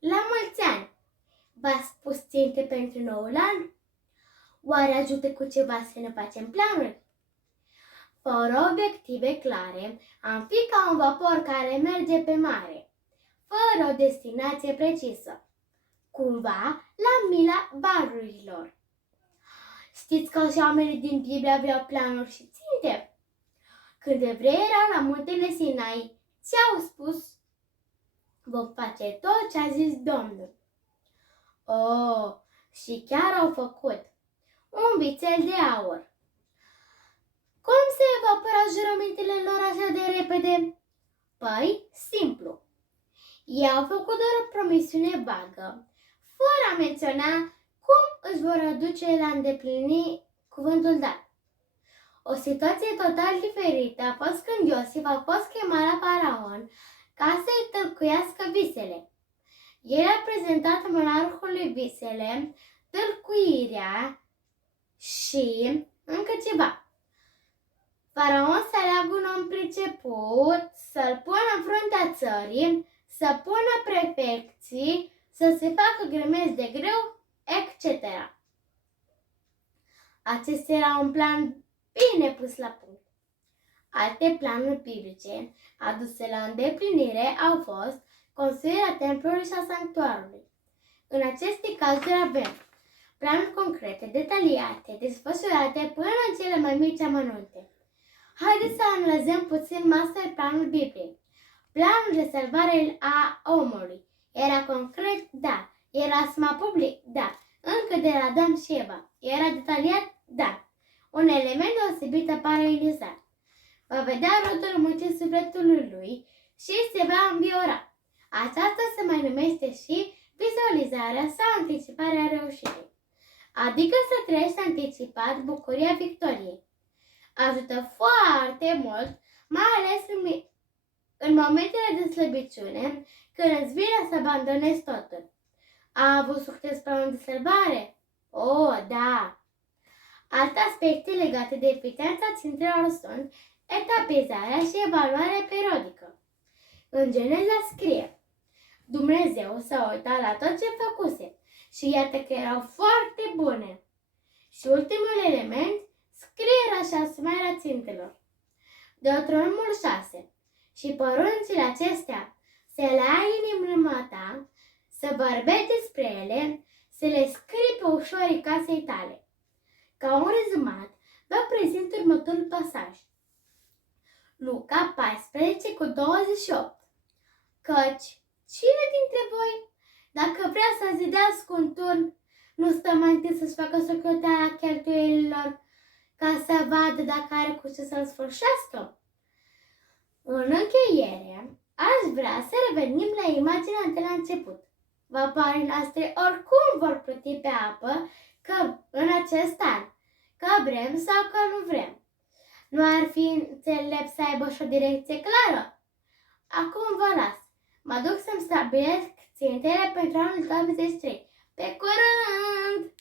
La mulți ani! V-ați spus ținte pentru noul an? Oare ajută cu ceva să ne facem planuri? Fără obiective clare, am fi ca un vapor care merge pe mare, fără o destinație precisă, cumva la mila barurilor. Știți că și oamenii din Biblie aveau planuri și ținte? Când evreii erau la muntele Sinai, ce-au spus? Vom face tot ce a zis Domnul. Oh, și chiar au făcut un vițel de aur. Cum se evapora jurămintele lor așa de repede? Păi, simplu. Ei au făcut doar o promisiune vagă, fără a menționa cum își vor aduce la îndeplini cuvântul dat. O situație total diferită a fost când Iosif a fost chemat la Faraon ca să-i tălcuiască visele. El a prezentat monarhului visele, tălcuirea și încă ceva. Faraon să aleagă un om priceput, să-l pună în fruntea țării, să pună prefecții, să se facă grămezi de grâu, etc. Acesta era un plan bine pus la punct. Alte planuri biblice aduse la îndeplinire au fost construirea templului și a sanctuarului. În aceste cazuri avem planuri concrete, detaliate, desfășurate până în cele mai mici amănunte. Haideți să analizăm puțin master planul Bibliei. Planul de salvare a omului. Era concret? Da. Era sma public? Da. Încă de la Adam și Eva. Era detaliat? Da. Un element deosebit apare în Isaac. Va vedea rodul muncii sufletului lui și se va înviora. Aceasta se mai numește și vizualizarea sau anticiparea reușitei. Adică să trăiești anticipat bucuria victoriei. Ajută foarte mult, mai ales în momentele de slăbiciune, când îți vine să abandonezi totul. A avut succes planul de salvare? Oh, da! Alte aspecte legate de eficiența țintelor sunt etapizarea și evaluarea periodică. În Geneza scrie: Dumnezeu s-a uitat la tot ce făcuse și iată că erau foarte bune. Și ultimul element, scrierea și asumarea țintelor. Deuteronomul 6. Și poruncile acestea să le ai în inima ta, să vorbești despre ele, să le scrii pe ușorii casei tale. Ca un rezumat, vă prezint următorul pasaj. Luca 14 cu 28. Căci, cine dintre voi, dacă vrea să zidească un turn, nu stă mai întâi să-și facă socoteala cheltuielilor ca să vadă dacă are cu ce să-l sfârșească? În încheiere, aș vrea să revenim la imaginea de la început. Vapoarele noastre oricum vor pluti pe apă, că în acest an, că vrem sau că nu vrem. Nu ar fi înțelept să aibă și o direcție clară? Acum vă las. Mă duc să-mi stabilesc țintele pentru anul 2023. Pe curând!